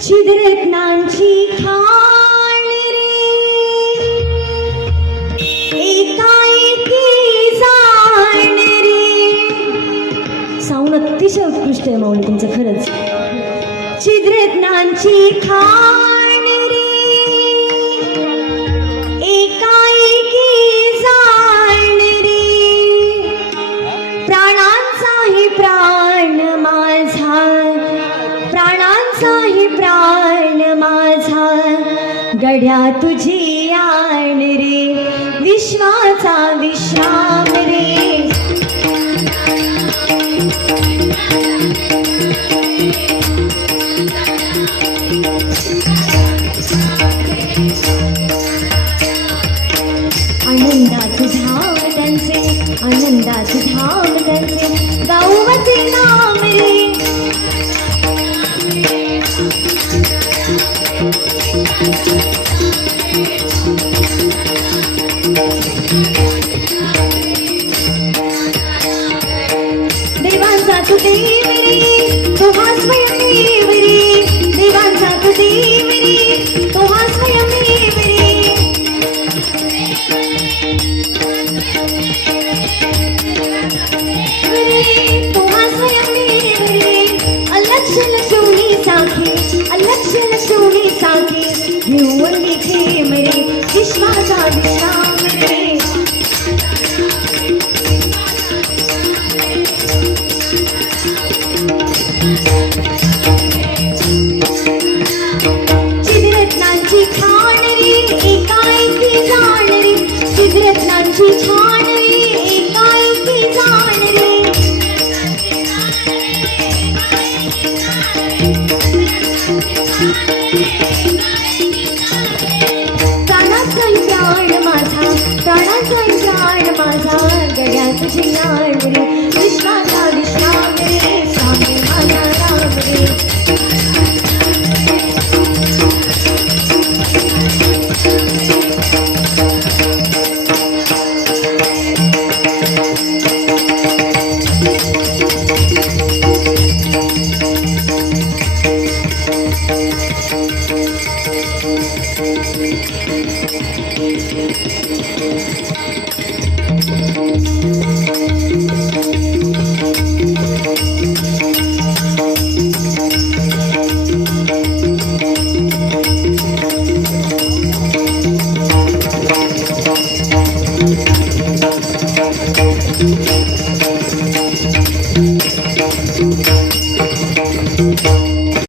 चिदरत्नांची खाण रे एकाएकी जाण रे. साऊंड अतिशय उत्कृष्ट आहे माऊली तुमचं खरंच. चिदरत्नांची खाण रे एकाएकी जाण रे. प्राणांचाही प्राण माझा, प्राणांचाही प्राण माझा, गड्या तुझी आण रे विश्वाचा विश्राम रे. आनंदाचे धाम त्यांचे, आनंदाचे धाम त्यांचे, गाऊवचे नाम रे. देवांचा तू देव रे, तो हा स्वयंदेव रे. देवांचा तू देव रे, तो हा स्वयंदेव रे. तो हा स्वयंदेव रे. अलक्षण सोनी साखी, अलक्षण सोनी साखी, घेऊन निघे मरे विश्वाचा विश्राम रे. चिदरत्नांची खाण रे एकाएकी जाण रे. चिदरत्नांची खाण रे एकाएकी जाण रे. प्राणाचाही प्राण माझा, प्राणाचाही प्राण माझा, गड्या तुझी आण रे विश्वाचा विश्राम रे. स्वामी माझा राम रे.